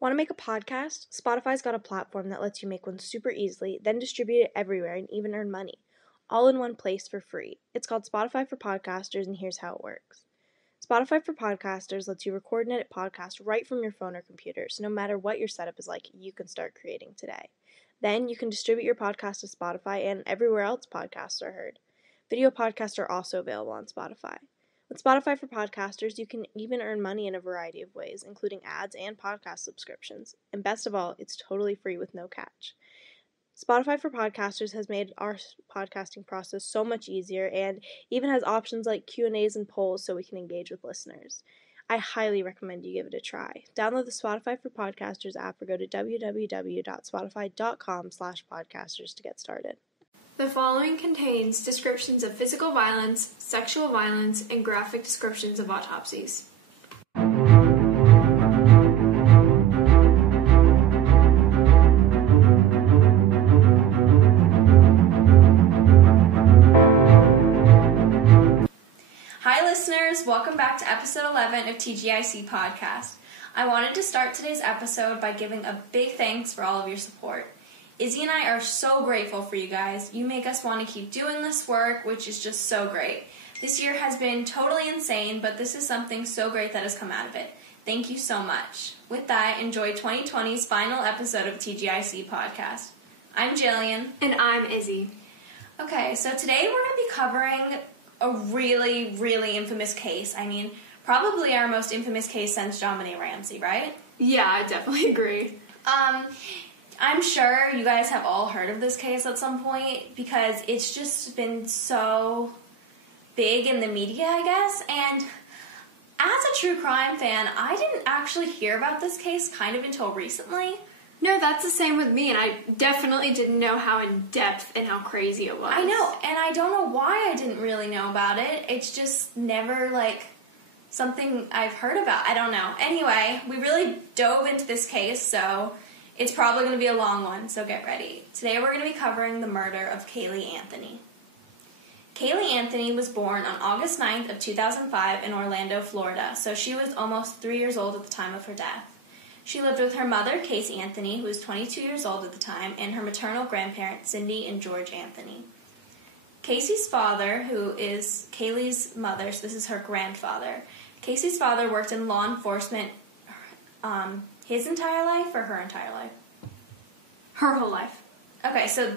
Want to make a podcast? Spotify's got a platform that lets you make one super easily, then distribute it everywhere and even earn money, all in one place for free. It's called Spotify for Podcasters, and here's how it works. Spotify for Podcasters lets you record and edit podcasts right from your phone or computer, so no matter what your setup is like, you can start creating today. Then you can distribute your podcast to Spotify and everywhere else podcasts are heard. Video podcasts are also available on Spotify. With Spotify for Podcasters, you can even earn money in a variety of ways, including ads and podcast subscriptions. And best of all, it's totally free with no catch. Spotify for Podcasters has made our podcasting process so much easier and even has options like Q&As and polls so we can engage with listeners. I highly recommend you give it a try. Download the Spotify for Podcasters app or go to www.spotify.com/podcasters to get started. The following contains descriptions of physical violence, sexual violence, and graphic descriptions of autopsies. Hi listeners, welcome back to episode 11 of TGIC Podcast. I wanted to start today's episode by giving a big thanks for all of your support. Izzy and I are so grateful for you guys. You make us want to keep doing this work, which is just so great. This year has been totally insane, but this is something so great that has come out of it. Thank you so much. With that, enjoy 2020's final episode of TGIC Podcast. I'm Jillian. And I'm Izzy. Okay, so today we're going to be covering a really, really infamous case. I mean, probably our most infamous case since JonBenet Ramsey, right? Yeah, I definitely agree. I'm sure you guys have all heard of this case at some point because it's just been so big in the media, I guess. And as a true crime fan, I didn't actually hear about this case kind of until recently. No, that's the same with me, and I definitely didn't know how in-depth and how crazy it was. I know, and I don't know why I didn't really know about it. It's just never, something I've heard about. I don't know. Anyway, we really dove into this case, so it's probably going to be a long one, so get ready. Today we're going to be covering the murder of Caylee Anthony. Caylee Anthony was born on August 9th of 2005 in Orlando, Florida, so she was almost 3 years old at the time of her death. She lived with her mother, Casey Anthony, who was 22 years old at the time, and her maternal grandparents, Cindy and George Anthony. Casey's father, who is Caylee's mother, so this is her grandfather. Casey's father worked in law enforcement his entire life or her entire life? Her whole life. Okay, so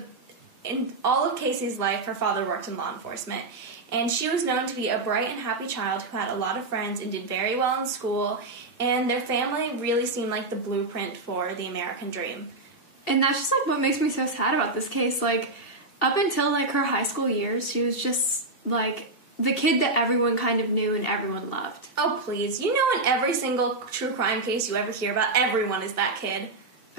in all of Casey's life, her father worked in law enforcement. And she was known to be a bright and happy child who had a lot of friends and did very well in school. And their family really seemed like the blueprint for the American dream. And that's just, what makes me so sad about this case. Up until, her high school years, she was just, the kid that everyone kind of knew and everyone loved. Oh, please. You know in every single true crime case you ever hear about, everyone is that kid.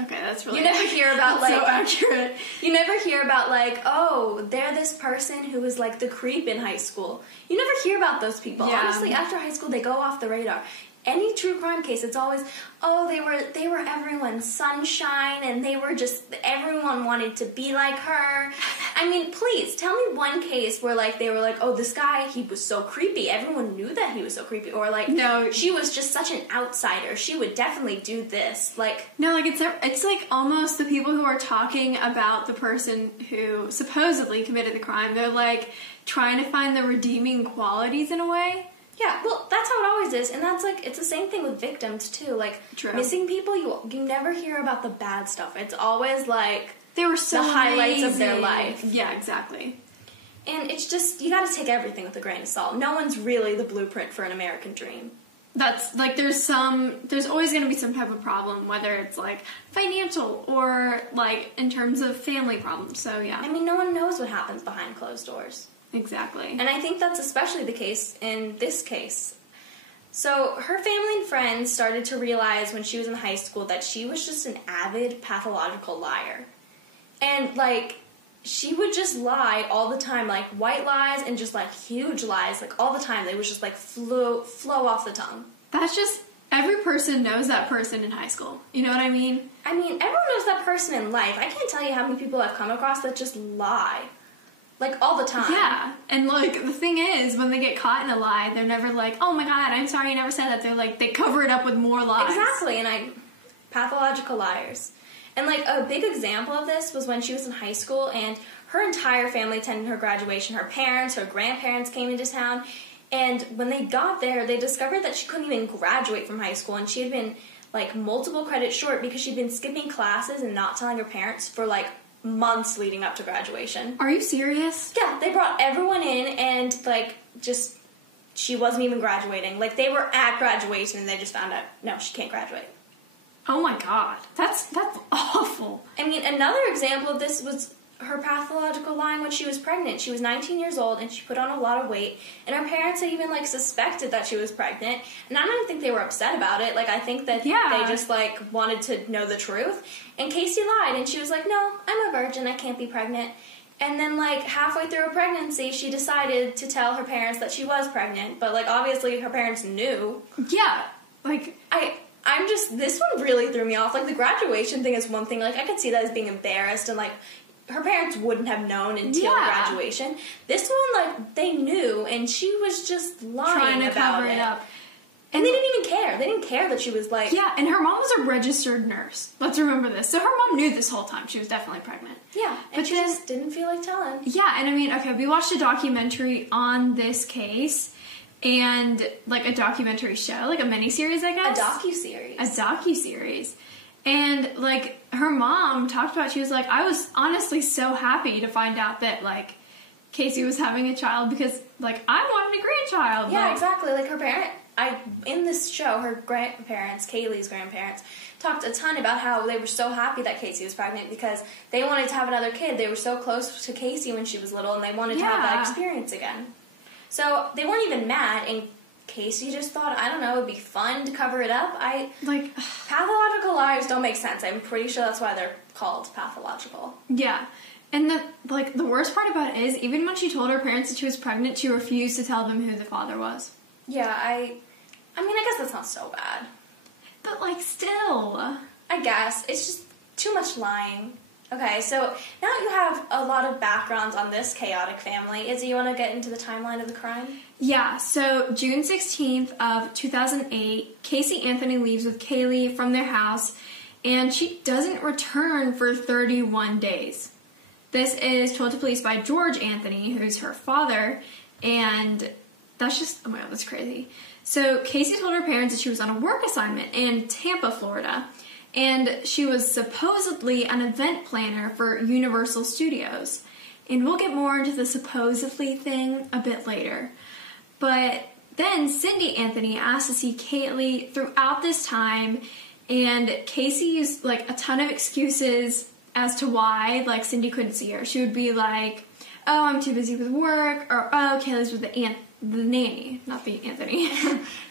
Okay, that's really... You never hear about, so accurate. You never hear about, oh, they're this person who was, the creep in high school. You never hear about those people. Yeah. Honestly, after high school, they go off the radar. Any true crime case, it's always, oh, they were everyone's sunshine, and they were just, everyone wanted to be like her. I mean, please, tell me one case where, they were oh, this guy, he was so creepy. Everyone knew that he was so creepy. Or, no, she was just such an outsider. She would definitely do this. No, it's almost the people who are talking about the person who supposedly committed the crime. They're, trying to find the redeeming qualities in a way. Yeah, well, that's how it always is, and that's, it's the same thing with victims, too. True. Missing people, you never hear about the bad stuff. It's always, they were so the highlights amazing. of their life. Yeah, exactly. And it's just, you gotta take everything with a grain of salt. No one's really the blueprint for an American dream. That's, there's always going to be some type of problem, whether it's, financial or, in terms of family problems, so, yeah. I mean, no one knows what happens behind closed doors. Exactly. And I think that's especially the case in this case. So her family and friends started to realize when she was in high school that she was just an avid pathological liar. And, she would just lie all the time, white lies and just, huge lies, all the time. They would just, flow off the tongue. That's just, every person knows that person in high school. You know what I mean? I mean, everyone knows that person in life. I can't tell you how many people I've come across that just lie. All the time. Yeah. And, the thing is, when they get caught in a lie, they're never oh my god, I'm sorry I never said that. They're they cover it up with more lies. Exactly. And pathological liars. And, like, a big example of this was when she was in high school, and her entire family attended her graduation. Her parents, her grandparents came into town, and when they got there, they discovered that she couldn't even graduate from high school, and she had been, like, multiple credits short because she'd been skipping classes and not telling her parents for, like, months leading up to graduation. Are you serious? Yeah, they brought everyone in, and, like, just, she wasn't even graduating. Like, they were at graduation, and they just found out, no, she can't graduate. Oh my god. That's awful. I mean, another example of this was her pathological lying when she was pregnant. She was 19 years old, and she put on a lot of weight, and her parents had even, like, suspected that she was pregnant, and I don't think they were upset about it. Like, I think that they just, like, wanted to know the truth, and Casey lied, and she was like, no, I'm a virgin, I can't be pregnant. And then, like, halfway through her pregnancy, she decided to tell her parents that she was pregnant, but, like, obviously her parents knew. Yeah, like... I'm just, this one really threw me off. Like, the graduation thing is one thing. Like, I could see that as being embarrassed, and, like, her parents wouldn't have known until graduation. This one, like, they knew, and she was just lying trying to about cover it up. And they didn't even care. They didn't care that she was, like... Yeah, and her mom was a registered nurse. Let's remember this. So her mom knew this whole time she was definitely pregnant. Yeah, and she just didn't feel like telling. Yeah, and I mean, okay, we watched a documentary on this case, and, like, a documentary show, like a miniseries, I guess? A docuseries. A docuseries. And, like, her mom talked about, she was like, I was honestly so happy to find out that, like, Casey was having a child because, like, I wanted a grandchild. Yeah, like, exactly. Like, her parent... in this show, her grandparents, Kaylee's grandparents, talked a ton about how they were so happy that Casey was pregnant because they wanted to have another kid. They were so close to Casey when she was little, and they wanted to have that experience again. So they weren't even mad, and Casey just thought, I don't know, it would be fun to cover it up. Pathological liars don't make sense. I'm pretty sure that's why they're called pathological. Yeah. And the worst part about it is, even when she told her parents that she was pregnant, she refused to tell them who the father was. Yeah, I mean, I guess that's not so bad. But, like, still. I guess. It's just too much lying. Okay, so now you have a lot of backgrounds on this chaotic family. Izzy, you want to get into the timeline of the crime? Yeah, so June 16th of 2008, Casey Anthony leaves with Kaylee from their house, and she doesn't return for 31 days. This is told to police by George Anthony, who's her father, and that's just, oh my god, that's crazy. So Casey told her parents that she was on a work assignment in Tampa, Florida, and she was supposedly an event planner for Universal Studios. And we'll get more into the supposedly thing a bit later. But then Cindy Anthony asked to see Kaylee throughout this time, and Casey used, like, a ton of excuses as to why, like, Cindy couldn't see her. She would be like, oh, I'm too busy with work, or, oh, Kaylee's with the nanny, not the Anthony.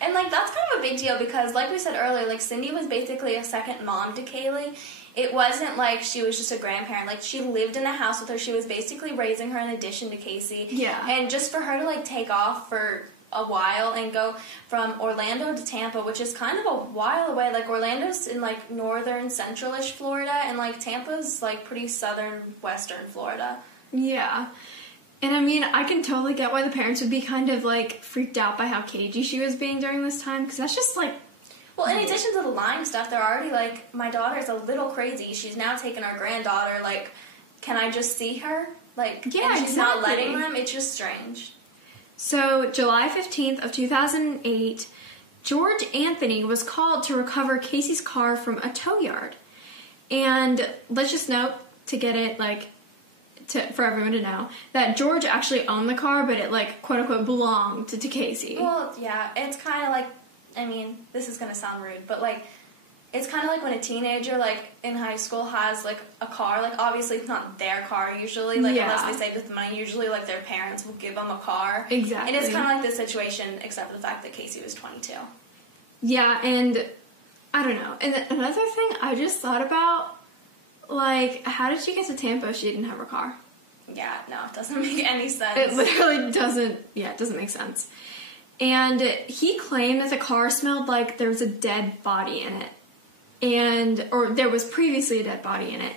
And, like, that's kind of a big deal because, like we said earlier, like, Cindy was basically a second mom to Kaylee. It wasn't like she was just a grandparent. Like, she lived in a house with her. She was basically raising her in addition to Casey. Yeah. And just for her to, like, take off for a while and go from Orlando to Tampa, which is kind of a while away. Like, Orlando's in, like, northern, central-ish Florida, and, like, Tampa's, like, pretty southern, western Florida. Yeah. And I mean, I can totally get why the parents would be kind of, like, freaked out by how cagey she was being during this time, because that's just, like... Well, in addition to the lying stuff, they're already, like, my daughter's a little crazy. She's now taking our granddaughter, like, can I just see her? Like, yeah, and she's not letting them. It's just strange. So, July 15th of 2008, George Anthony was called to recover Casey's car from a tow yard. And let's just note, to get it, like... for everyone to know, that George actually owned the car, but it, like, quote-unquote, belonged to Casey. Well, yeah, it's kind of like, I mean, this is going to sound rude, but, like, it's kind of like when a teenager, like, in high school has, like, a car. Like, obviously, it's not their car usually, like, unless they saved up the money. Usually, like, their parents will give them a car. Exactly. And it's kind of like this situation, except for the fact that Casey was 22. Yeah, and I don't know. And another thing I just thought about, like, how did she get to Tampa if she didn't have her car? Yeah, no, it doesn't make any sense. It literally doesn't, it doesn't make sense. And he claimed that the car smelled like there was a dead body in it. Or there was previously a dead body in it.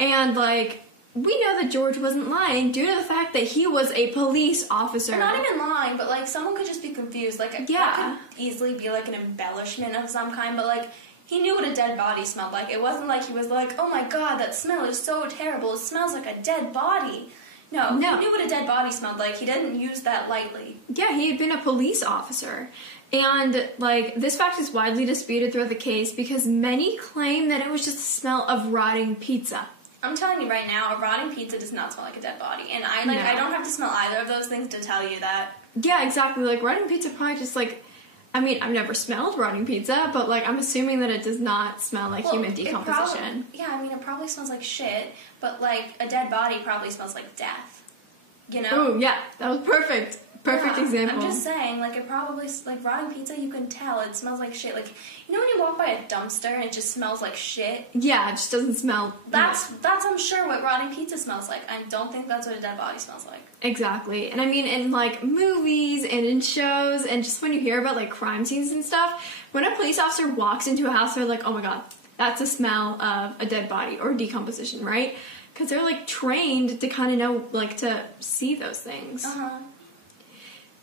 And, like, we know that George wasn't lying due to the fact that he was a police officer. Not even lying, but, like, someone could just be confused. Like, that could easily be, like, an embellishment of some kind, but, like, He knew what a dead body smelled like. It wasn't like he was like, oh my god, that smell is so terrible. It smells like a dead body. No, he knew what a dead body smelled like. He didn't use that lightly. Yeah, he had been a police officer. And, like, this fact is widely disputed throughout the case because many claim that it was just the smell of rotting pizza. I'm telling you right now, a rotting pizza does not smell like a dead body. And I don't have to smell either of those things to tell you that. Yeah, exactly. Like, rotting pizza probably just, like... I mean, I've never smelled rotting pizza, but, like, I'm assuming that it does not smell like human decomposition. It probably smells like shit, but, like, a dead body probably smells like death. You know? Oh, yeah. That was perfect. Perfect example. I'm just saying, like, it probably, like, rotting pizza, you can tell. It smells like shit. Like, you know when you walk by a dumpster and it just smells like shit? Yeah, it just doesn't smell... That's I'm sure, what rotting pizza smells like. I don't think that's what a dead body smells like. Exactly. And I mean, in, like, movies and in shows and just when you hear about, like, crime scenes and stuff, when a police officer walks into a house, they're like, oh my god, that's a smell of a dead body or decomposition, right? Because they're, like, trained to kind of know, like, to see those things. Uh-huh.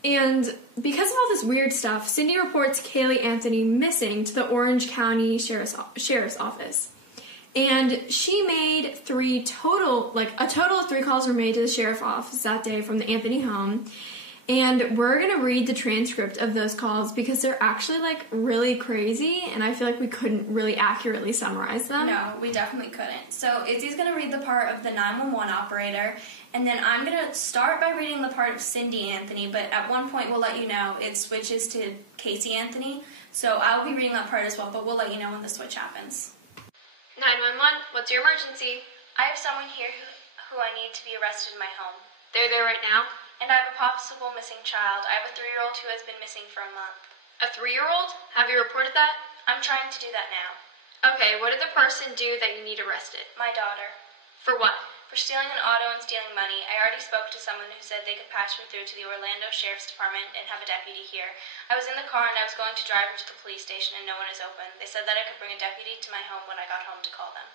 And because of all this weird stuff, Cindy reports Kaylee Anthony missing to the Orange County Sheriff's Office. And she made a total of 3 calls were made to the sheriff's office that day from the Anthony home. And we're going to read the transcript of those calls because they're actually, like, really crazy, and I feel like we couldn't really accurately summarize them. No, we definitely couldn't. So Izzy's going to read the part of the 911 operator, and then I'm going to start by reading the part of Cindy Anthony, but at one point we'll let you know it switches to Casey Anthony. So I'll be reading that part as well, but we'll let you know when the switch happens. 911, what's your emergency? I have someone here who I need to be arrested in my home. They're there right now? And I have a possible missing child. I have a 3-year-old who has been missing for a month. A 3-year-old? Have you reported that? I'm trying to do that now. Okay, what did the person do that you need arrested? My daughter. For what? For stealing an auto and stealing money. I already spoke to someone who said they could patch me through to the Orlando Sheriff's Department and have a deputy here. I was in the car and I was going to drive her to the police station and no one is open. They said that I could bring a deputy to my home when I got home to call them.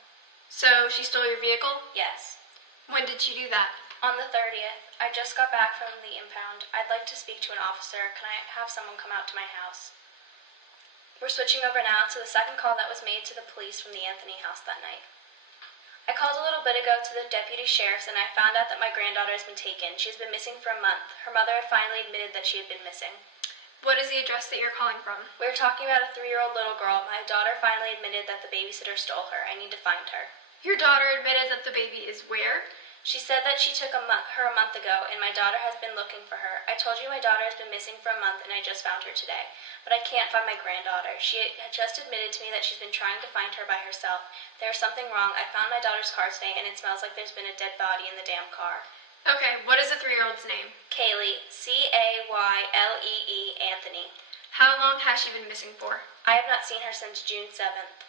So she stole your vehicle? Yes. When did she do that? On the 30th. I just got back from the impound. I'd like to speak to an officer. Can I have someone come out to my house? We're switching over now to the second call that was made to the police from the Anthony house that night. I called a little bit ago to the deputy sheriff's and I found out that my granddaughter has been taken. She's been missing for a month. Her mother had finally admitted that she had been missing. What is the address that you're calling from? We were talking about a 3-year-old little girl. My daughter finally admitted that the babysitter stole her. I need to find her. Your daughter admitted that the baby is where? She said that she took her a month ago, and my daughter has been looking for her. I told you my daughter has been missing for a month, and I just found her today. But I can't find my granddaughter. She had just admitted to me that she's been trying to find her by herself. There's something wrong. I found my daughter's car today, and it smells like there's been a dead body in the damn car. Okay, what is the 3-year-old's name? Kaylee, Caylee Anthony. How long has she been missing for? I have not seen her since June 7th.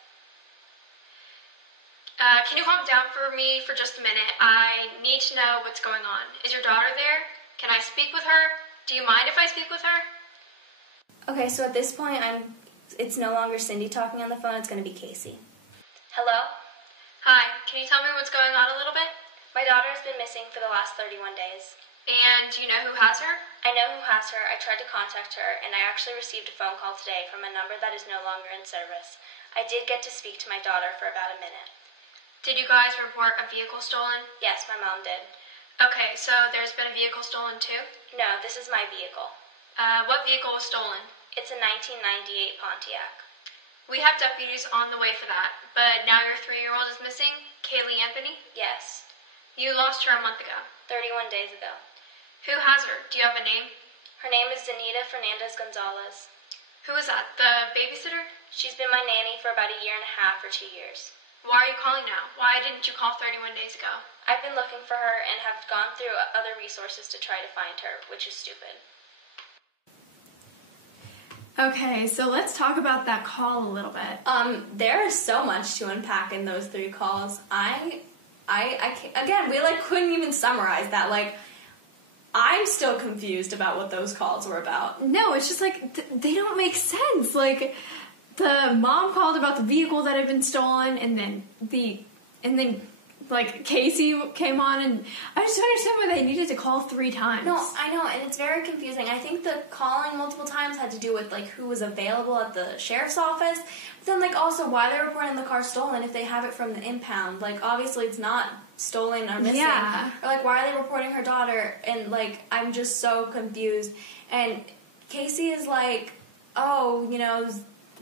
Can you calm down for me for just a minute? I need to know what's going on. Is your daughter there? Can I speak with her? Do you mind if I speak with her? Okay, so at this point, it's no longer Cindy talking on the phone, it's going to be Casey. Hello? Hi, can you tell me what's going on a little bit? My daughter has been missing for the last 31 days. And do you know who has her? I know who has her. I tried to contact her, and I actually received a phone call today from a number that is no longer in service. I did get to speak to my daughter for about a minute. Did you guys report a vehicle stolen? Yes, my mom did. Okay, so there's been a vehicle stolen too? No, this is my vehicle. What vehicle was stolen? It's a 1998 Pontiac. We have deputies on the way for that, but now your 3-year-old is missing? Kaylee Anthony? Yes. You lost her a month ago. 31 days ago. Who has her? Do you have a name? Her name is Zanita Fernandez Gonzalez. Who is that? The babysitter? She's been my nanny for about a year and a half or 2 years. Why are you calling now? Why didn't you call 31 days ago? I've been looking for her and have gone through other resources to try to find her, which is stupid. Okay, so let's talk about that call a little bit. There is so much to unpack in those 3 calls. I again, we couldn't even summarize that. I'm still confused about what those calls were about. No, it's just they don't make sense. The mom called about the vehicle that had been stolen, and then like, Casey came on, and I just don't understand why they needed to call 3 times. No, I know, and it's very confusing. I think the calling multiple times had to do with, like, who was available at the sheriff's office. But then, like, also why they're reporting the car stolen if they have it from the impound. Like, obviously it's not stolen or missing. Yeah. Or, like, why are they reporting her daughter? And, like, I'm just so confused. And Casey is like, oh, you know,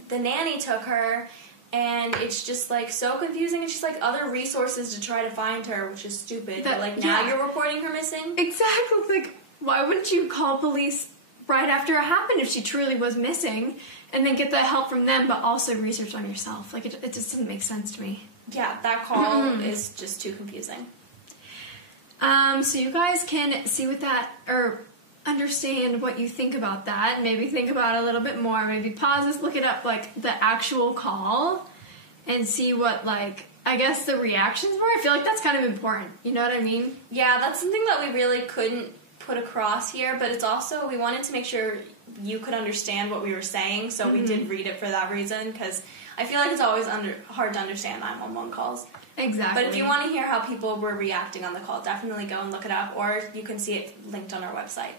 the nanny took her. And it's just, like, so confusing. It's just, like, other resources to try to find her, which is stupid. But, like, now you're reporting her missing? Exactly. Like, why wouldn't you call police right after it happened if she truly was missing, and then get the help from them, but also research on yourself? Like, it just doesn't make sense to me. Yeah, that call is just too confusing. So you guys can see what that, or understand what you think about that. Maybe think about it a little bit more. Maybe pause this, look it up, like, the actual call, and see what, like, I guess the reactions were. I feel like that's kind of important. You know what I mean? Yeah, that's something that we really couldn't put across here, but it's also, we wanted to make sure you could understand what we were saying, so we did read it for that reason, because I feel like it's always hard to understand 911 calls. Exactly. But if you want to hear how people were reacting on the call, definitely go and look it up, or you can see it linked on our website.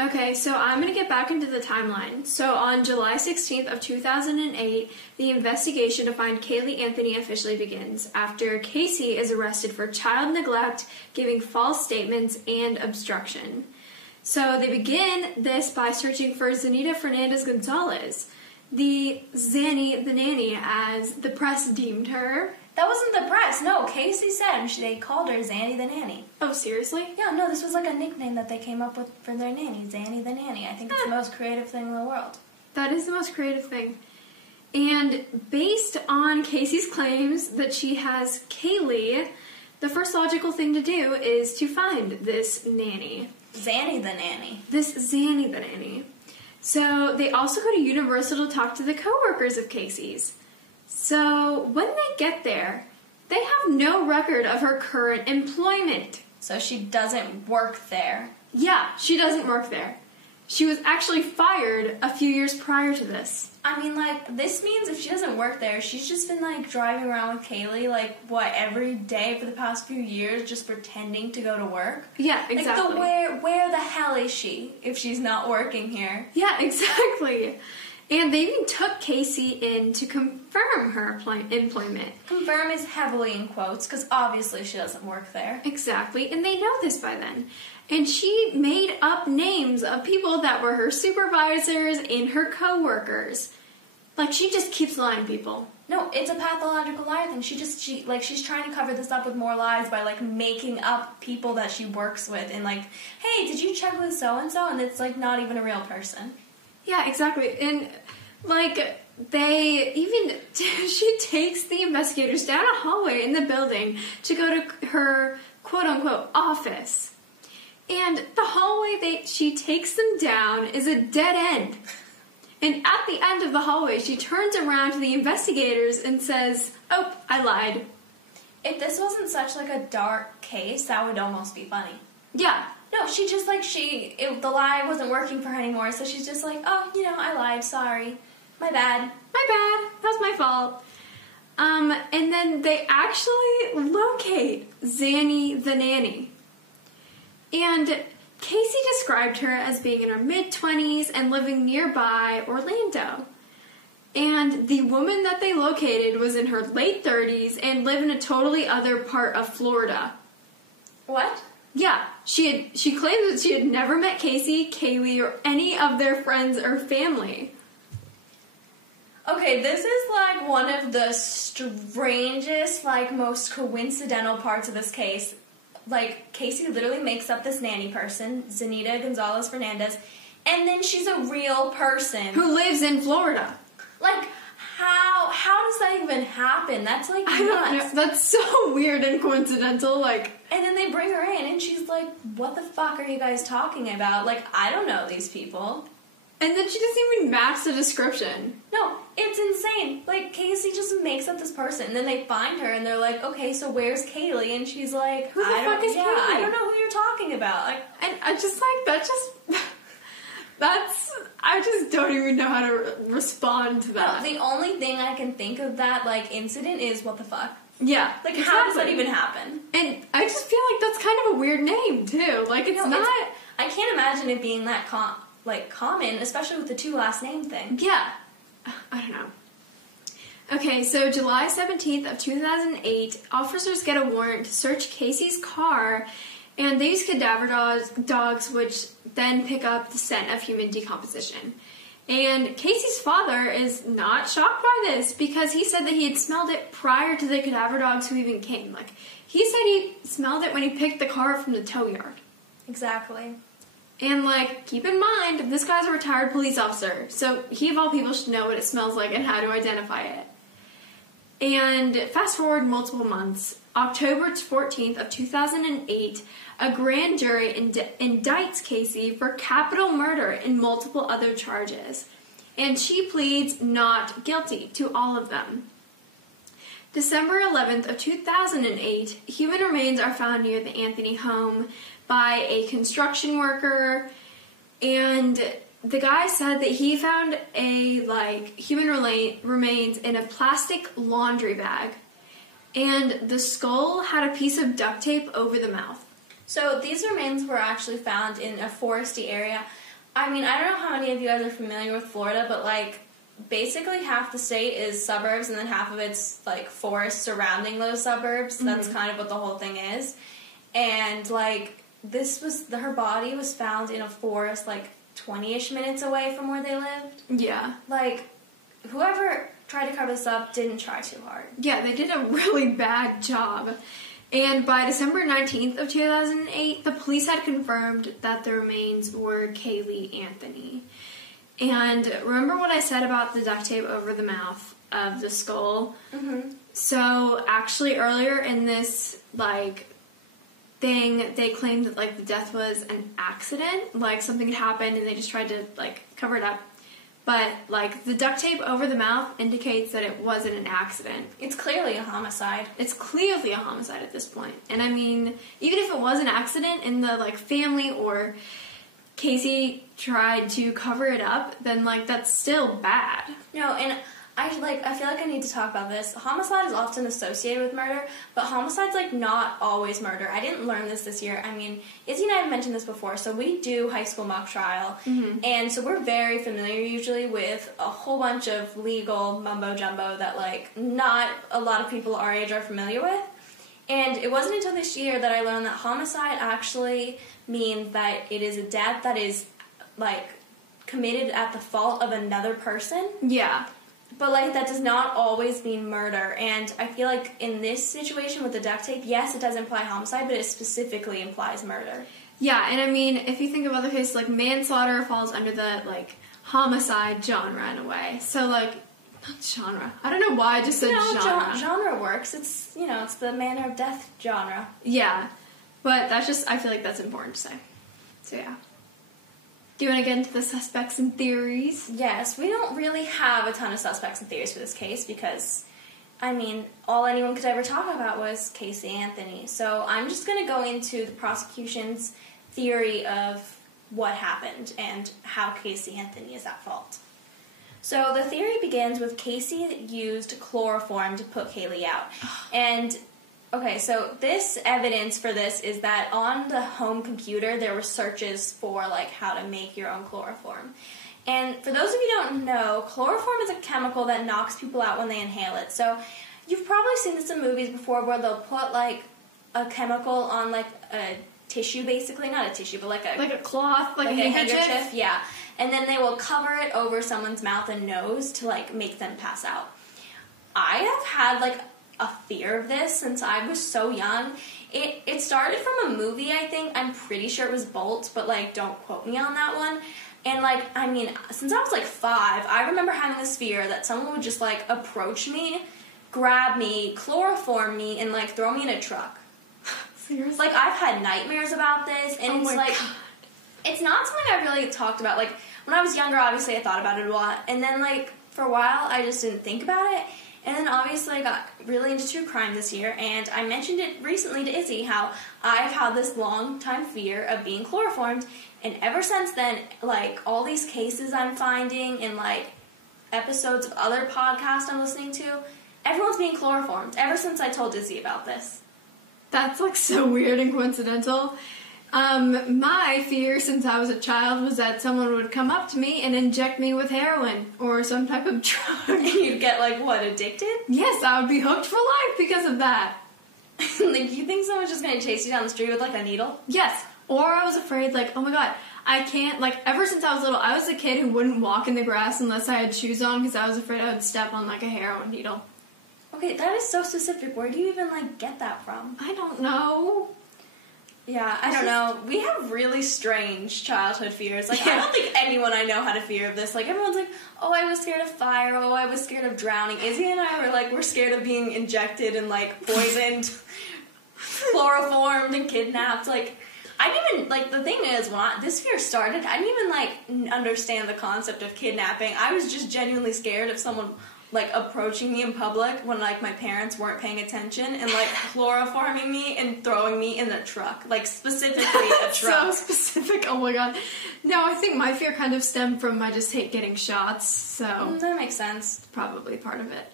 Okay, so I'm going to get back into the timeline. So on July 16th of 2008, the investigation to find Kaylee Anthony officially begins after Casey is arrested for child neglect, giving false statements, and obstruction. So they begin this by searching for Zanita Fernandez Gonzalez, the Zanny the nanny, as the press deemed her. That wasn't the press. No, Casey said they called her Zanny the nanny. Oh, seriously? Yeah, no, this was like a nickname that they came up with for their nanny, Zanny the nanny. I think it's the most creative thing in the world. That is the most creative thing. And based on Casey's claims that she has Kaylee, the first logical thing to do is to find this nanny. Zanny the nanny. This Zanny the nanny. So they also go to Universal to talk to the co-workers of Casey's. So when they get there, they have no record of her current employment. So she doesn't work there. Yeah, she doesn't work there. She was actually fired a few years prior to this. I mean, like, this means if she doesn't work there, she's just been, like, driving around with Kaylee, like, what, every day for the past few years, just pretending to go to work? Yeah, exactly. Like, where the hell is she if she's not working here? Yeah, exactly. And they even took Casey in to confirm her employment. Confirm is heavily in quotes, because obviously she doesn't work there. Exactly, and they know this by then. And she made up names of people that were her supervisors and her co-workers. Like, she just keeps lying, people. No, it's a pathological liar thing. She's trying to cover this up with more lies by, like, making up people that she works with and, like, hey, did you check with so-and-so? And it's, like, not even a real person. Yeah, exactly. And, like, she takes the investigators down a hallway in the building to go to her quote-unquote office. And the hallway she takes them down is a dead end. And at the end of the hallway, she turns around to the investigators and says, oh, I lied. If this wasn't such, like, a dark case, that would almost be funny. Yeah. No, she just, like, the lie wasn't working for her anymore, so she's just like, oh, you know, I lied, sorry. My bad. My bad. That was my fault. And then they actually locate Zanny the nanny. And Casey described her as being in her mid-20s and living nearby Orlando. And the woman that they located was in her late 30s and lived in a totally other part of Florida. What? Yeah, she claimed that she had never met Casey, Kaylee, or any of their friends or family. Okay, this is, like, one of the strangest, like, most coincidental parts of this case. Like, Casey literally makes up this nanny person, Zanita Gonzalez Fernandez, and then she's a real person. Who lives in Florida. Like, how does that even happen? That's, like, nuts. I don't know. That's so weird and coincidental, like... And then they bring her in, and she's like, what the fuck are you guys talking about? Like, I don't know these people. And then she doesn't even match the description. No, it's insane. Like, Casey just makes up this person, and then they find her, and they're like, okay, so where's Kaylee? And she's like, who the fuck is Kaylee? I don't know who you're talking about. Like, and I just, like, that just... I just don't even know how to respond to that. No, the only thing I can think of that, like, incident is what the fuck? Yeah. Like, how does that even happen? And I just feel like that's kind of a weird name, too. Like, it's not... I can't imagine it being that, common, especially with the two last name thing. Yeah. I don't know. Okay, so July 17th of 2008, officers get a warrant to search Casey's car, and they use cadaver dogs, which then pick up the scent of human decomposition. And Casey's father is not shocked by this because he said that he had smelled it prior to the cadaver dogs who even came. Like, he said he smelled it when he picked the car up from the tow yard. Exactly. And, like, keep in mind, this guy's a retired police officer, so he of all people should know what it smells like and how to identify it. And fast forward multiple months, October 14th of 2008, a grand jury indicts Casey for capital murder and multiple other charges. And she pleads not guilty to all of them. December 11th of 2008, human remains are found near the Anthony home by a construction worker, and the guy said that he found human remains in a plastic laundry bag, and the skull had a piece of duct tape over the mouth. So these remains were actually found in a foresty area. I mean, I don't know how many of you guys are familiar with Florida, but, like, basically half the state is suburbs, and then half of it's, like, forest surrounding those suburbs. Mm-hmm. That's kind of what the whole thing is. And, like, her body was found in a forest, like, 20-ish minutes away from where they lived. Yeah. Like, whoever tried to cover this up didn't try too hard. Yeah, they did a really bad job. And by December 19th of 2008, the police had confirmed that the remains were Kaylee Anthony. And remember what I said about the duct tape over the mouth of the skull? Mm-hmm. So, actually, earlier in this, thing, they claimed that, the death was an accident. Like, something had happened and they just tried to, cover it up. But, the duct tape over the mouth indicates that it wasn't an accident. It's clearly a homicide. It's clearly a homicide at this point. And, I mean, even if it was an accident and the, family or Casey tried to cover it up, then, that's still bad. No, and I feel like I need to talk about this. Homicide is often associated with murder, but homicide's, not always murder. I didn't learn this year. I mean, Izzy and I have mentioned this before, so we do high school mock trial, mm-hmm. and so we're very familiar usually with a whole bunch of legal mumbo-jumbo that, not a lot of people our age are familiar with. And it wasn't until this year that I learned that homicide actually means that it is a death that is, committed at the fault of another person. Yeah. But, that does not always mean murder. And I feel like in this situation with the duct tape, yes, it does imply homicide, but it specifically implies murder. Yeah, and I mean, if you think of other cases, manslaughter falls under the, homicide genre in a way. So, not genre. I don't know why I just said genre. Genre works. It's, it's the manner of death genre. Yeah. But that's just, I feel like that's important to say. So, yeah. Do you want to get into the suspects and theories? Yes, we don't really have a ton of suspects and theories for this case because, I mean, all anyone could ever talk about was Casey Anthony. So I'm just going to go into the prosecution's theory of what happened and how Casey Anthony is at fault. So the theory begins with Casey used chloroform to put Kaylee out. And okay, so this evidence for this is that on the home computer there were searches for how to make your own chloroform. And for those of you who don't know, chloroform is a chemical that knocks people out when they inhale it. So you've probably seen this in movies before where they'll put a chemical on a tissue, basically, not a tissue, but a cloth, like a handkerchief, yeah. And then they will cover it over someone's mouth and nose to make them pass out. I have had a fear of this since I was so young. It started from a movie, I think. I'm pretty sure it was Bolt, but don't quote me on that one. And I mean, since I was 5, I remember having this fear that someone would just approach me, grab me, chloroform me, and throw me in a truck. Seriously? I've had nightmares about this, and it's not something I really talked about. When I was younger, obviously I thought about it a lot, and then for a while I just didn't think about it. And then obviously I got really into true crime this year, and I mentioned it recently to Izzy how I've had this long time fear of being chloroformed, and ever since then, like, all these cases I'm finding and, like, episodes of other podcasts I'm listening to, everyone's being chloroformed ever since I told Izzy about this. That's, like, so weird and coincidental. My fear since I was a child was that someone would come up to me and inject me with heroin or some type of drug. And you'd get, like, what, addicted? Yes, I would be hooked for life because of that. Like, you think someone's just gonna chase you down the street with, like, a needle? Yes. Or I was afraid, like, oh my god, I can't, like, ever since I was little, I was a kid who wouldn't walk in the grass unless I had shoes on because I was afraid I would step on, like, a heroin needle. Okay, that is so specific. Where do you even, like, get that from? I don't know. Yeah, I don't know. We have really strange childhood fears. Like, I don't think anyone I know had a fear of this. Like, everyone's like, oh, I was scared of fire. Oh, I was scared of drowning. Izzy and I were like, we're scared of being injected and, like, poisoned, chloroformed, and kidnapped. Like, I didn't even, like, the thing is, when this fear started, I didn't even, like, understand the concept of kidnapping. I was just genuinely scared of someone, like, approaching me in public when, like, my parents weren't paying attention and, like, chloroforming me and throwing me in a truck. Like, specifically a truck. So specific. Oh my god. No, I think my fear kind of stemmed from I just hate getting shots, so... That makes sense. Probably part of it.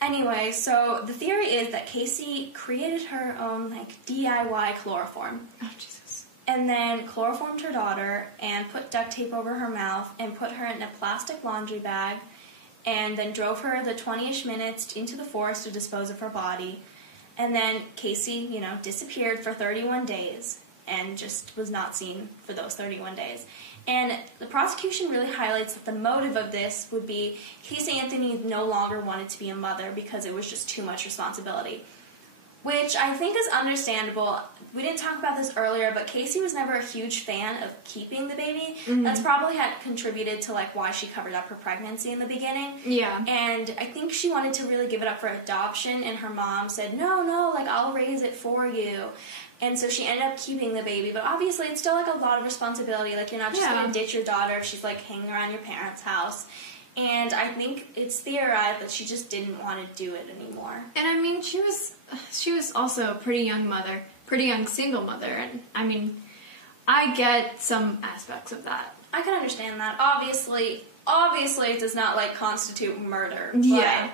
Anyway, so the theory is that Casey created her own, like, DIY chloroform. Oh, Jesus. And then chloroformed her daughter and put duct tape over her mouth and put her in a plastic laundry bag and then drove her the 20-ish minutes into the forest to dispose of her body. And then Casey, you know, disappeared for 31 days and just was not seen for those 31 days. And the prosecution really highlights that the motive of this would be Casey Anthony no longer wanted to be a mother because it was just too much responsibility, which I think is understandable. We didn't talk about this earlier, but Casey was never a huge fan of keeping the baby. Mm-hmm. That's probably had contributed to, like, why she covered up her pregnancy in the beginning. Yeah. And I think she wanted to really give it up for adoption, and her mom said, no, like, I'll raise it for you. And so she ended up keeping the baby, but obviously it's still, like, a lot of responsibility. Like, you're not just going to ditch your daughter if she's, like, hanging around your parents' house. And I think it's theorized that she just didn't want to do it anymore. And I mean, she was also a pretty young mother, pretty young single mother, and I mean, I get some aspects of that. I can understand that. Obviously it does not, like, constitute murder. Yeah.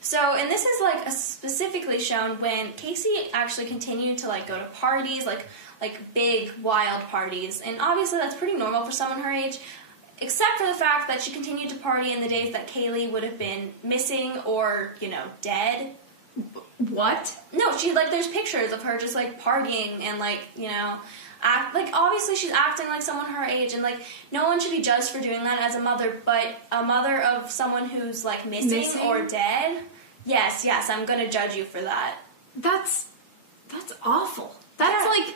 So, and this is, like, specifically shown when Casey actually continued to, like, go to parties, like big, wild parties. And obviously that's pretty normal for someone her age, except for the fact that she continued to party in the days that Kaylee would have been missing or, you know, dead. What? No, she, like, there's pictures of her just, like, partying and, like, you know, like, obviously she's acting like someone her age, and, like, no one should be judged for doing that as a mother, but a mother of someone who's, like, missing? Or dead, yes, I'm gonna judge you for that. That's awful. That's, like...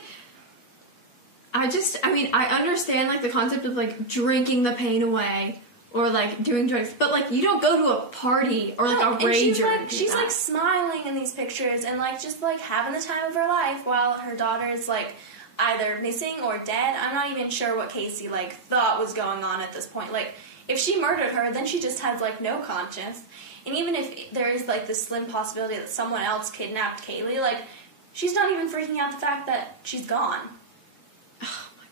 I understand, like, the concept of, like, drinking the pain away or, like, doing drugs, but, like, you don't go to a party or, like, a rager. She's like, smiling in these pictures and, like, just, like, having the time of her life while her daughter is, like, either missing or dead. I'm not even sure what Casey, like, thought was going on at this point. Like, if she murdered her, then she just has, like, no conscience. And even if there is, like, this slim possibility that someone else kidnapped Kaylee, like, she's not even freaking out the fact that she's gone. Oh my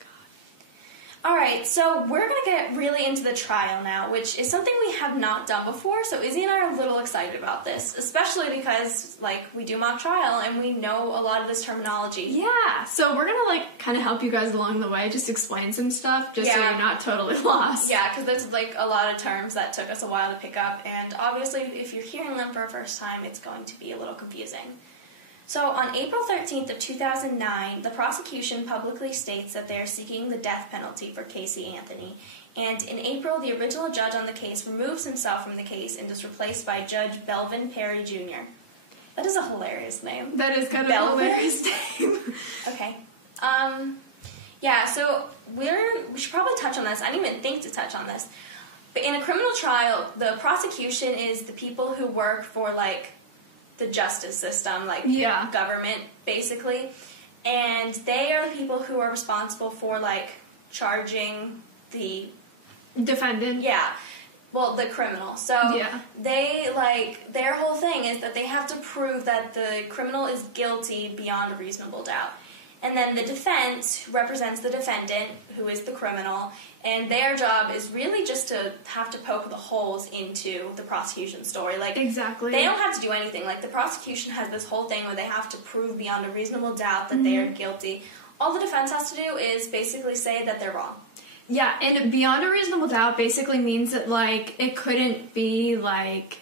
god. Alright, so we're going to get really into the trial now, which is something we have not done before, so Izzy and I are a little excited about this, especially because, like, we do mock trial and we know a lot of this terminology. Yeah, so we're going to, like, kind of help you guys along the way, just explain some stuff, just so you're not totally lost. Yeah, because there's, like, a lot of terms that took us a while to pick up, and obviously if you're hearing them for the first time, it's going to be a little confusing. So on April 13th of 2009, the prosecution publicly states that they are seeking the death penalty for Casey Anthony. And in April, the original judge on the case removes himself from the case and is replaced by Judge Belvin Perry Jr. That is a hilarious name. That is kind of a hilarious name. Okay. Yeah, so we should probably touch on this. I didn't even think to touch on this. But in a criminal trial, the prosecution is the people who work for, like, the justice system, like, government, basically. And they are the people who are responsible for, like, charging the defendant. Yeah. well, the criminal. So they, like, their whole thing is that they have to prove that the criminal is guilty beyond a reasonable doubt. And then the defense represents the defendant, who is the criminal, and their job is really just to have to poke the holes into the prosecution story. Like, exactly. They don't have to do anything. Like, the prosecution has this whole thing where they have to prove beyond a reasonable doubt that they are guilty. All the defense has to do is basically say that they're wrong. Yeah, and beyond a reasonable doubt basically means that, like, it couldn't be, like,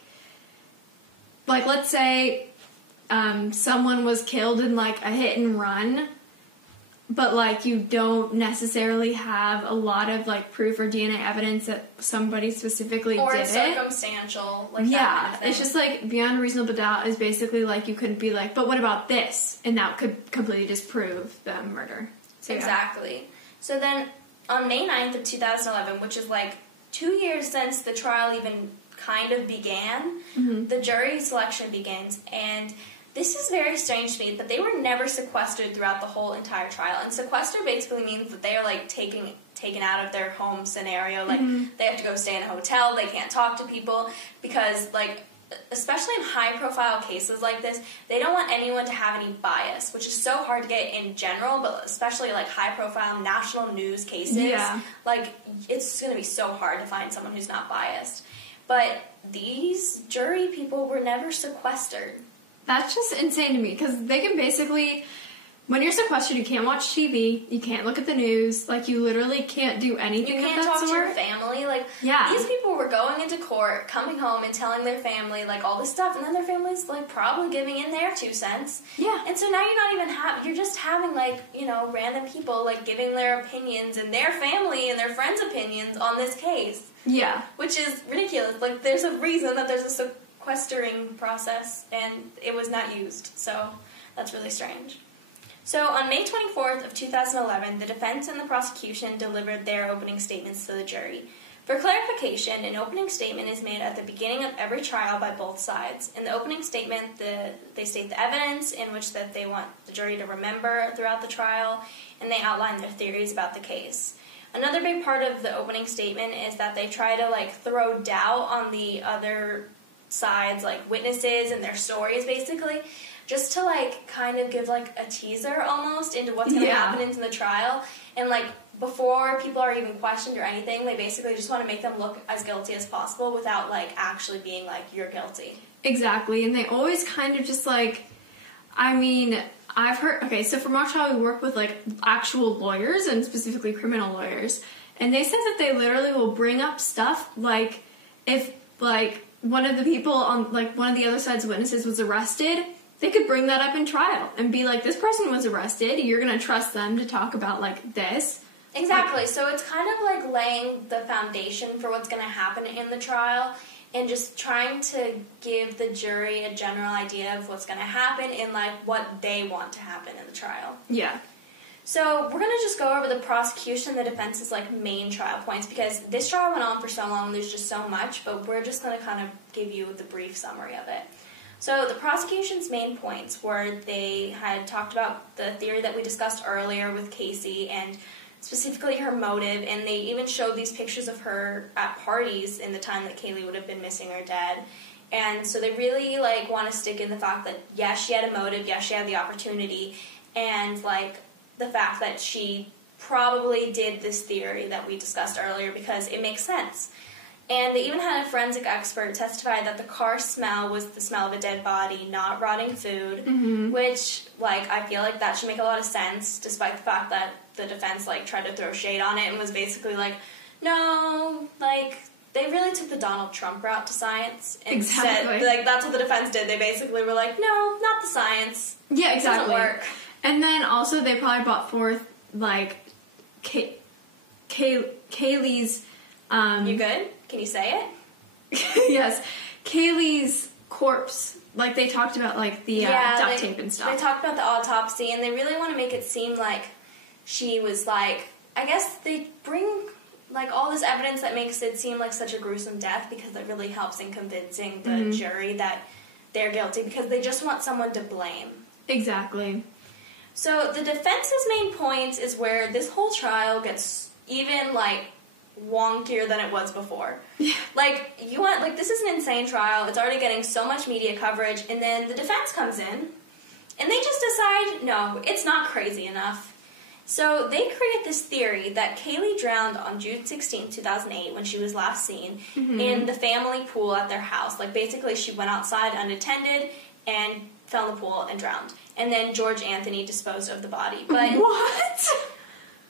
let's say someone was killed in, like, a hit and run, but, like, you don't necessarily have a lot of, like, proof or DNA evidence that somebody specifically did it. Or circumstantial, like, yeah, that kind of thing. it's just, like, beyond a reasonable doubt is basically, like, you couldn't be like, but what about this? And that could completely disprove the murder. So, exactly. Yeah. So then, on May 9th of 2011, which is, like, 2 years since the trial even kind of began, the jury selection begins, and this is very strange to me, but they were never sequestered throughout the whole entire trial. And sequester basically means that they are, like, taken out of their home scenario. Like, they have to go stay in a hotel, they can't talk to people, because, like, especially in high-profile cases like this, they don't want anyone to have any bias, which is so hard to get in general, but especially, like, high-profile national news cases. Yeah. Like, it's going to be so hard to find someone who's not biased. But these jury people were never sequestered. That's just insane to me, because they can basically, when you're sequestered, you can't watch TV, you can't look at the news, like, you literally can't do anything of that sort. You can't talk to your family, like, these people were going into court, coming home and telling their family, like, all this stuff, and then their family's, like, probably giving in their 2 cents. Yeah. And so now you're not even you're just having, like, you know, random people, like, giving their opinions and their family and their friends' opinions on this case. Yeah. Which is ridiculous. Like, there's a reason that there's a sequestering process, and it was not used, so that's really strange. So on May 24th of 2011, the defense and the prosecution delivered their opening statements to the jury. For clarification, an opening statement is made at the beginning of every trial by both sides. In the opening statement, they state the evidence in which that they want the jury to remember throughout the trial, and they outline their theories about the case. Another big part of the opening statement is that they try to, like, throw doubt on the other sides, like, witnesses and their stories, basically, just to, like, kind of give, like, a teaser almost into what's going to happen into the trial. And, like, before people are even questioned or anything, they basically just want to make them look as guilty as possible without, like, actually being like, you're guilty. Exactly, and they always kind of just, like, I mean, I've heard, okay, so from our trial we work with, like, actual lawyers, and specifically criminal lawyers, and they said that they literally will bring up stuff, like, if, like, one of the people on, like, one of the other side's witnesses was arrested, they could bring that up in trial and be like, this person was arrested, you're going to trust them to talk about, like, this. Exactly, so it's kind of like laying the foundation for what's going to happen in the trial and just trying to give the jury a general idea of what's going to happen and, like, what they want to happen in the trial. Yeah. So we're going to just go over the prosecution and the defense's, like, main trial points, because this trial went on for so long, there's just so much, but we're just going to kind of give you the brief summary of it. So the prosecution's main points were they had talked about the theory that we discussed earlier with Casey and specifically her motive, and they even showed these pictures of her at parties in the time that Kaylee would have been missing or dead. And so they really, like, want to stick in the fact that, yes, she had a motive, yes, she had the opportunity, and, like, the fact that she probably did this theory that we discussed earlier because it makes sense. And they even had a forensic expert testify that the car smell was the smell of a dead body, not rotting food, which, like, I feel like that should make a lot of sense, despite the fact that the defense, like, tried to throw shade on it and was basically like, no, like, they really took the Donald Trump route to science and said, like, that's what the defense did. They basically were like, no, not the science. Yeah, exactly. It doesn't work. And then also they probably brought forth, like, Kaylee's, You good? Can you say it? yes, Kaylee's corpse. Like, they talked about, like, the duct tape and stuff. They talked about the autopsy, and they really want to make it seem like she was, like, I guess they bring, like, all this evidence that makes it seem like such a gruesome death because it really helps in convincing the jury that they're guilty because they just want someone to blame. Exactly. So the defense's main point is where this whole trial gets even, like, wonkier than it was before. Yeah. Like, this is an insane trial. It's already getting so much media coverage, and then the defense comes in, and they just decide, no, it's not crazy enough. So they create this theory that Kaylee drowned on June 16, 2008, when she was last seen, in the family pool at their house. Like, basically, she went outside unattended and fell in the pool and drowned. And then George Anthony disposed of the body. But what?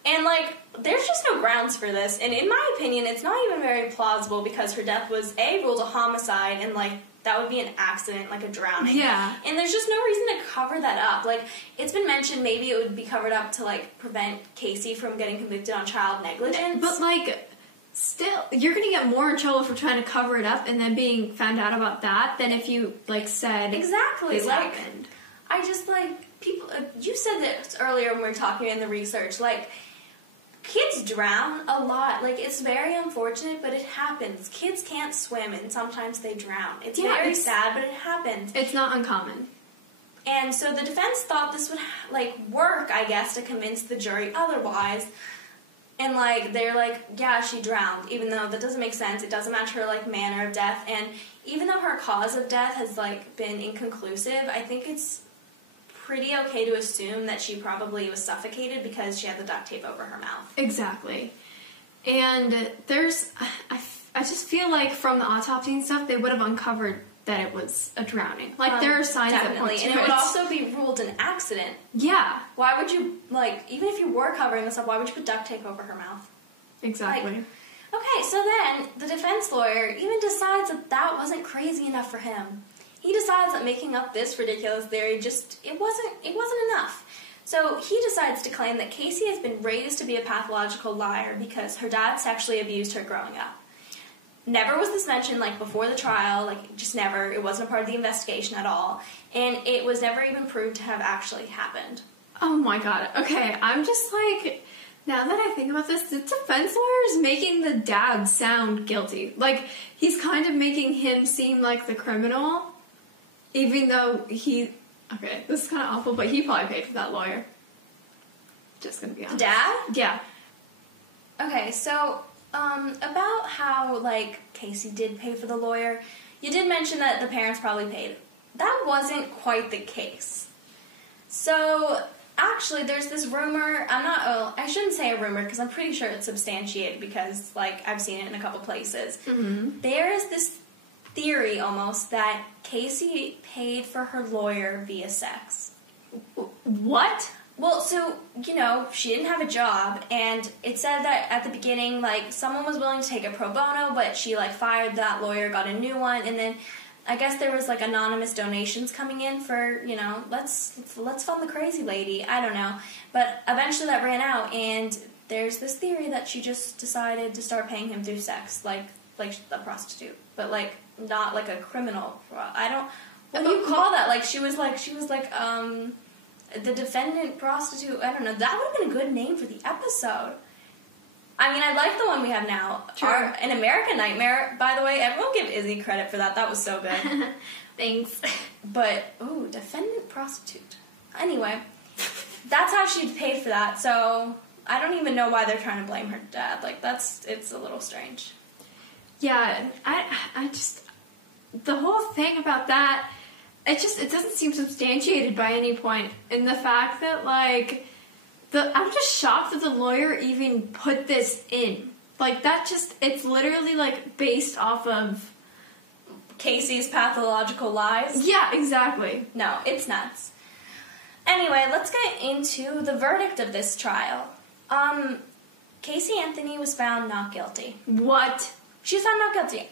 And, like, there's just no grounds for this. And in my opinion, it's not even very plausible because her death was, A, ruled a homicide, and, like, that would be an accident, like a drowning. Yeah. And there's just no reason to cover that up. Like, it's been mentioned maybe it would be covered up to, like, prevent Casey from getting convicted on child negligence. But, like, still, you're going to get more in trouble for trying to cover it up and then being found out about that than if you, like, said exactly. this Like, happened. I just, like, people, you said this earlier when we were talking in the research, like, kids drown a lot. Like, it's very unfortunate, but it happens. Kids can't swim, and sometimes they drown. It's very sad, but it happens. It's not uncommon. And so the defense thought this would, like, work, I guess, to convince the jury otherwise. And, like, they're like, yeah, she drowned, even though that doesn't make sense. It doesn't match her, like, manner of death. And even though her cause of death has, like, been inconclusive, I think it's pretty okay to assume that she probably was suffocated because she had the duct tape over her mouth. Exactly. And there's, I just feel like from the autopsy and stuff, they would have uncovered that it was a drowning. Like, there are signs that point to and it would also be ruled an accident. Yeah. Why would you, like, even if you were covering this up, why would you put duct tape over her mouth? Exactly. Like, okay, so then the defense lawyer even decides that that wasn't crazy enough for him. He decides that making up this ridiculous theory just, it wasn't enough. So he decides to claim that Casey has been raised to be a pathological liar because her dad sexually abused her growing up. Never was this mentioned, like, before the trial, like, just never. It wasn't a part of the investigation at all. And it was never even proved to have actually happened. Oh my god. Okay, I'm just like, now that I think about this, the defense lawyer is making the dad sound guilty. Like, he's kind of making him seem like the criminal, even though he... Okay, this is kind of awful, but he probably paid for that lawyer. Just gonna be honest. The dad? Yeah. Okay, so, about how, like, Casey did pay for the lawyer, you did mention that the parents probably paid. That wasn't quite the case. So, actually, there's this rumor, I shouldn't say a rumor, because I'm pretty sure it's substantiated, because, like, I've seen it in a couple places. Mm-hmm. There is this theory, almost, that Casey paid for her lawyer via sex. What? Well, so, you know, she didn't have a job, and it said that at the beginning, like, someone was willing to take it pro bono, but she, like, fired that lawyer, got a new one, and then I guess there was, like, anonymous donations coming in for, you know, let's fund the crazy lady. I don't know. But eventually that ran out, and there's this theory that she just decided to start paying him through sex, like a prostitute, but, like, not like a criminal. I don't... What do you call that? Like, she was like, the defendant prostitute. I don't know. That would have been a good name for the episode. I mean, I like the one we have now. Sure. An American Nightmare, by the way. Everyone give Izzy credit for that. That was so good. Thanks. But, ooh, defendant prostitute. Anyway, that's how she paid for that. So, I don't even know why they're trying to blame her dad. Like, it's a little strange. Yeah, I just... The whole thing about that... It doesn't seem substantiated by any point. And the fact that, like, I'm just shocked that the lawyer even put this in. Like, it's literally, like, based off of... Casey's pathological lies? Yeah, exactly. No, it's nuts. Anyway, let's get into the verdict of this trial. Casey Anthony was found not guilty. What? She's found not guilty.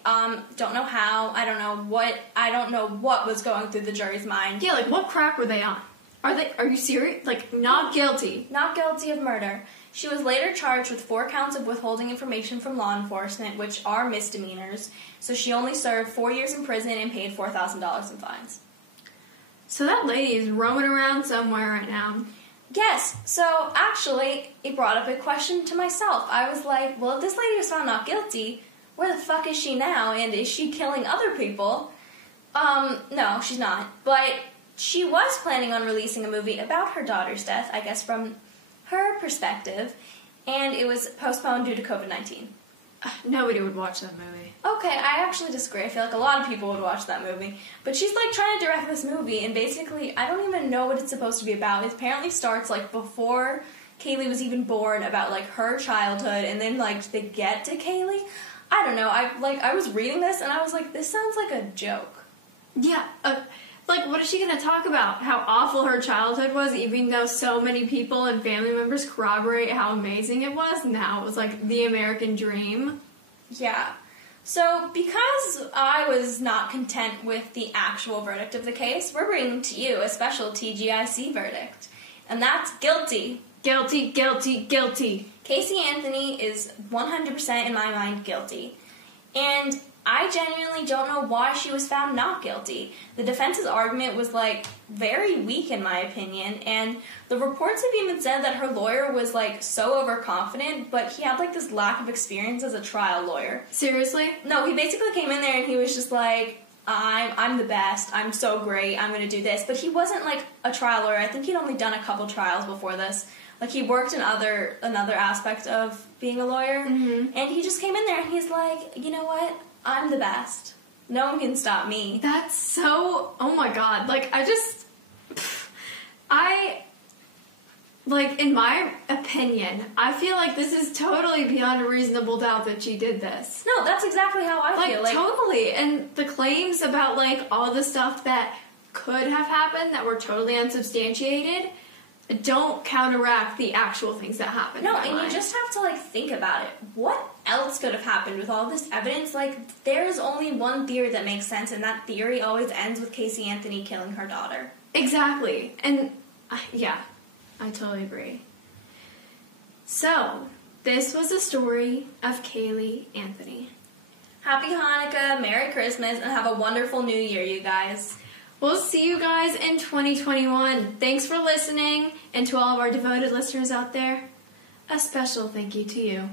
Don't know how. I don't know what was going through the jury's mind. Yeah, like, what crap were they on? Are you serious? Like, not guilty. Not guilty of murder. She was later charged with 4 counts of withholding information from law enforcement, which are misdemeanors. So she only served 4 years in prison and paid $4,000 in fines. So that lady is roaming around somewhere right now. Yes. So, actually, it brought up a question to myself. I was like, well, if this lady was found not guilty... Where the fuck is she now, and is she killing other people? No, she's not. But she was planning on releasing a movie about her daughter's death, I guess from her perspective, and it was postponed due to COVID-19. Nobody would watch that movie. Okay, I actually disagree. I feel like a lot of people would watch that movie. But she's, like, trying to direct this movie, and basically, I don't even know what it's supposed to be about. It apparently starts, like, before Kaylee was even born, about, like, her childhood, and then, like, they get to Kaylee. I don't know. I was reading this, and I was like, this sounds like a joke. Yeah, like, what is she going to talk about? How awful her childhood was, even though so many people and family members corroborate how amazing it was, and how it was, like, the American dream. Yeah. So, because I was not content with the actual verdict of the case, we're bringing to you a special TGIC verdict. And that's guilty. Guilty, guilty, guilty. Casey Anthony is 100% in my mind guilty. And I genuinely don't know why she was found not guilty. The defense's argument was, like, very weak in my opinion, and the reports have even said that her lawyer was, like, so overconfident, but he had, like, this lack of experience as a trial lawyer. Seriously? No, he basically came in there and he was just like, I'm the best, I'm so great, I'm gonna do this. But he wasn't, like, a trial lawyer. I think he'd only done a couple trials before this. Like, he worked in another aspect of being a lawyer, and he just came in there and he's like, you know what? I'm the best. No one can stop me. That's so... Oh my god. Like, like, in my opinion, I feel like this is totally beyond a reasonable doubt that she did this. No, that's exactly how I feel. Like, totally. And the claims about, like, all the stuff that could have happened that were totally unsubstantiated don't counteract the actual things that happened. No, and you just have to, like, think about it. What else could have happened with all this evidence? Like, there's only one theory that makes sense, and that theory always ends with Casey Anthony killing her daughter. Exactly. And, yeah, I totally agree. So, this was the story of Kaylee Anthony. Happy Hanukkah, Merry Christmas, and have a wonderful New Year, you guys. We'll see you guys in 2021. Thanks for listening, and to all of our devoted listeners out there, a special thank you to you.